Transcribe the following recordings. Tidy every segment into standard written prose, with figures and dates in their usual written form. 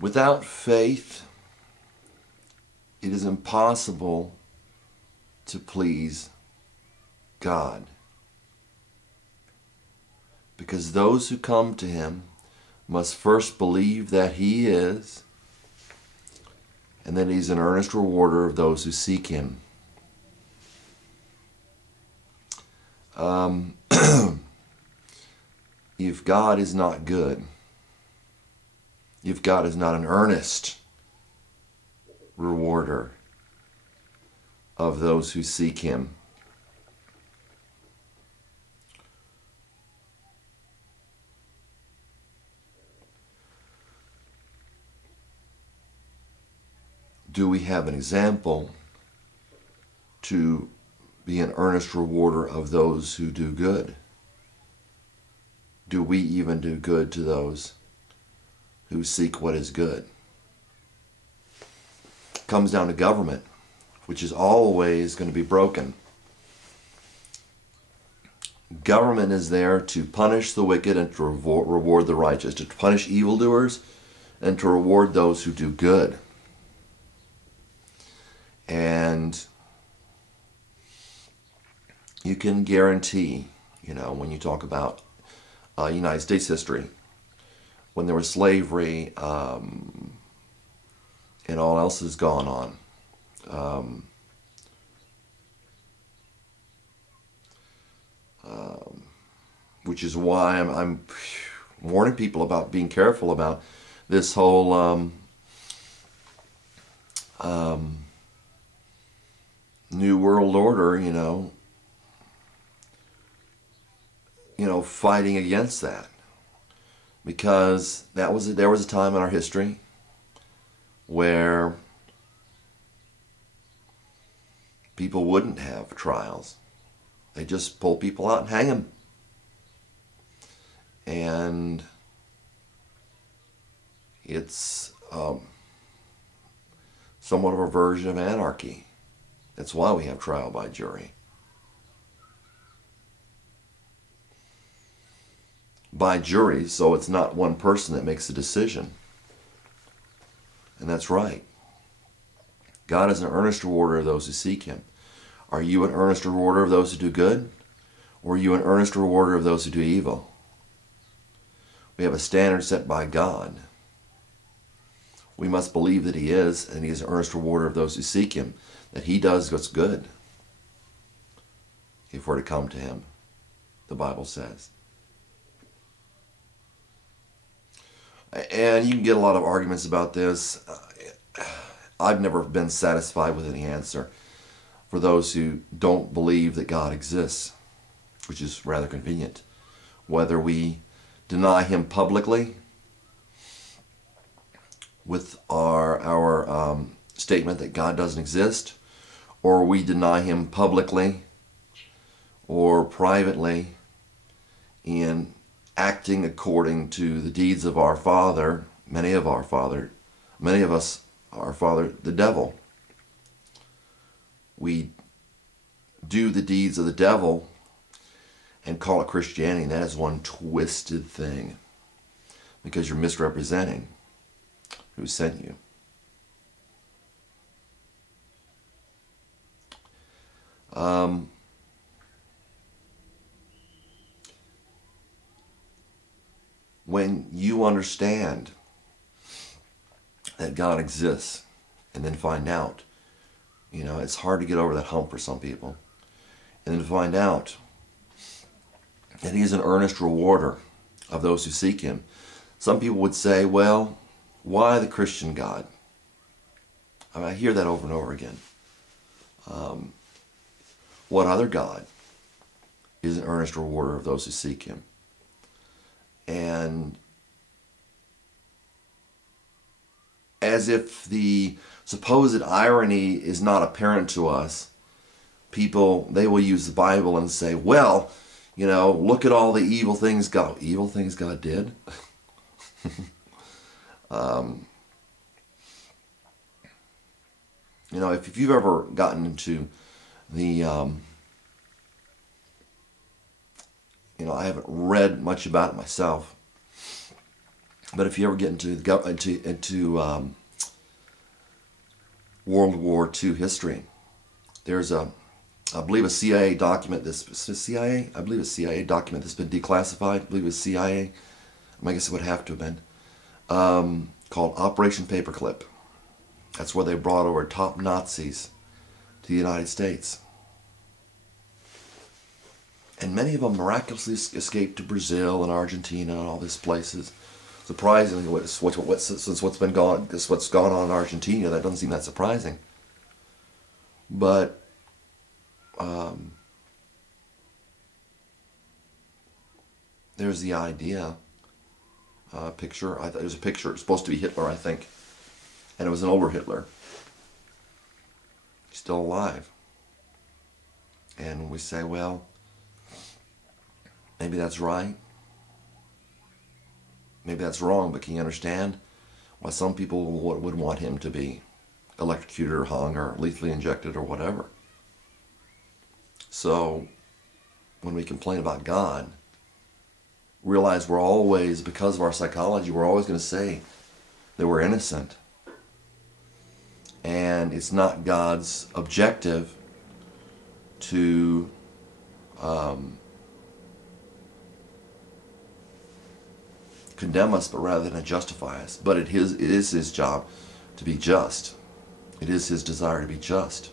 Without faith, it is impossible to please God. Because those who come to Him must first believe that He is, and that He's an earnest rewarder of those who seek Him. If God is not good, if God is not an earnest rewarder of those who seek Him, do we have an example to be an earnest rewarder of those who do good? Do we even do good to those who seek what is good? It comes down to government, which is always going to be broken. Government is there to punish the wicked and to reward the righteous, to punish evildoers and to reward those who do good. And you can guarantee, when you talk about United States history, when there was slavery and all else has gone on, which is why I'm warning people about being careful about this whole New World Order, fighting against that. Because there was a time in our history where people wouldn't have trials. They just pull people out and hang them. And it's somewhat of a version of anarchy. That's why we have trial by jury. By jury, so it's not one person that makes the decision. And that's right. God is an earnest rewarder of those who seek Him. Are you an earnest rewarder of those who do good? Or are you an earnest rewarder of those who do evil? We have a standard set by God. We must believe that He is, and He is an earnest rewarder of those who seek Him, that He does what's good if we're to come to Him, the Bible says. And you can get a lot of arguments about this. I've never been satisfied with any answer for those who don't believe that God exists, which is rather convenient. Whether we deny Him publicly with our statement that God doesn't exist, or we deny Him publicly or privately in acting according to the deeds of our father, many of us, our father, the devil. We do the deeds of the devil and call it Christianity, and that is one twisted thing, because you're misrepresenting who sent you. When you understand that God exists and then find out, it's hard to get over that hump for some people, and then find out that He is an earnest rewarder of those who seek Him. Some people would say, well, why the Christian God? I hear that over and over again. What other God is an earnest rewarder of those who seek Him? And as if the supposed irony is not apparent to us, they will use the Bible and say, well, look at all the evil things God did. If you've ever gotten into the, I haven't read much about it myself, But if you ever get into World War II history, there's I believe a CIA document. CIA? I believe a CIA document that's been declassified. I believe it's CIA. I guess it would have to have been called Operation Paperclip. That's where they brought over top Nazis to the United States. And many of them miraculously escaped to Brazil and Argentina and all these places. Surprisingly, since what's gone on in Argentina, that doesn't seem that surprising. But there's the idea. Picture. It was a picture. It's supposed to be Hitler, I think, and it was an older Hitler. He's still alive. And we say, well, maybe that's right. Maybe that's wrong, but can you understand why some people would want him to be electrocuted or hung or lethally injected or whatever? So, when we complain about God, realize we're always, because of our psychology, we're always going to say that we're innocent. And it's not God's objective to condemn us, but rather than justify us. But it is His job to be just. It is His desire to be just.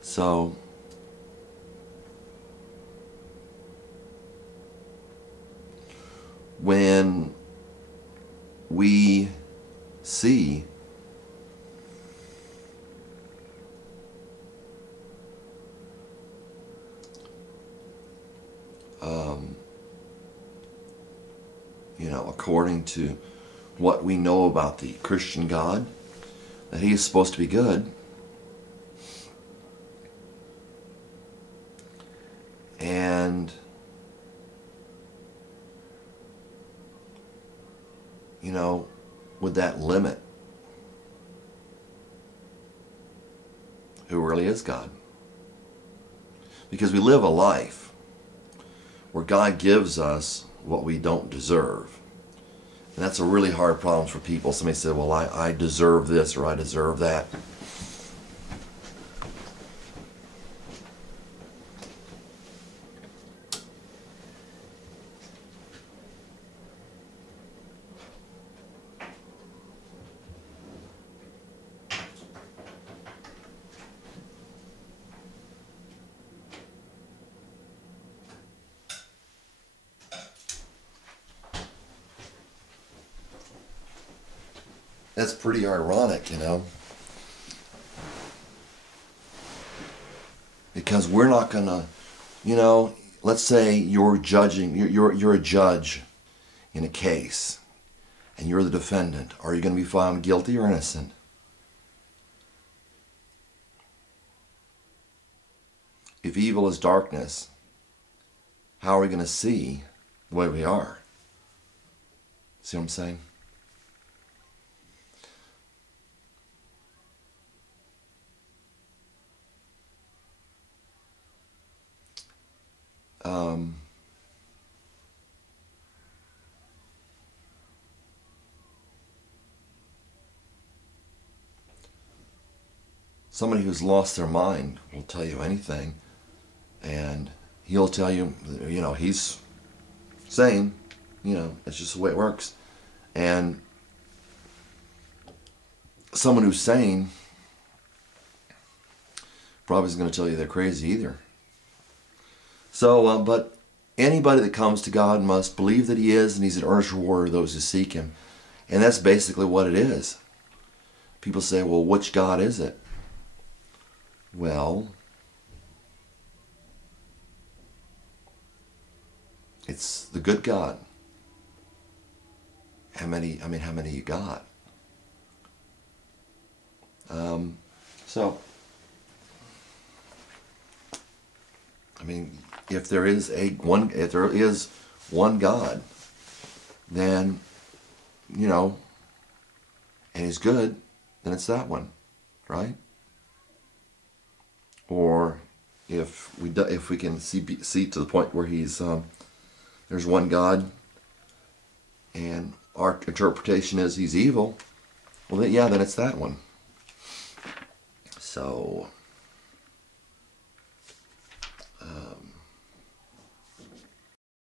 So, when we see according to what we know about the Christian God, that He is supposed to be good, and would that limit who really is God? Because we live a life where God gives us what we don't deserve. And that's a really hard problem for people. Somebody said, well, I deserve this or I deserve that. That's pretty ironic, because we're not gonna, let's say you're judging, you're a judge in a case, and you're the defendant. Are you going to be found guilty or innocent? If evil is darkness, how are we going to see the way we are? See what I'm saying? Somebody who's lost their mind will tell you anything, and he'll tell you, he's sane, it's just the way it works. And someone who's sane probably isn't going to tell you they're crazy either. So, but anybody that comes to God must believe that He is, and He's an earnest rewarder of those who seek Him. And that's basically what it is. People say, well, which God is it? Well, it's the good God. How many you got? If there is one God, then, and He's good, then it's that one, right? Or if we can see to the point where He's there's one God, and our interpretation is he's evil, well, then, yeah, then it's that one. So,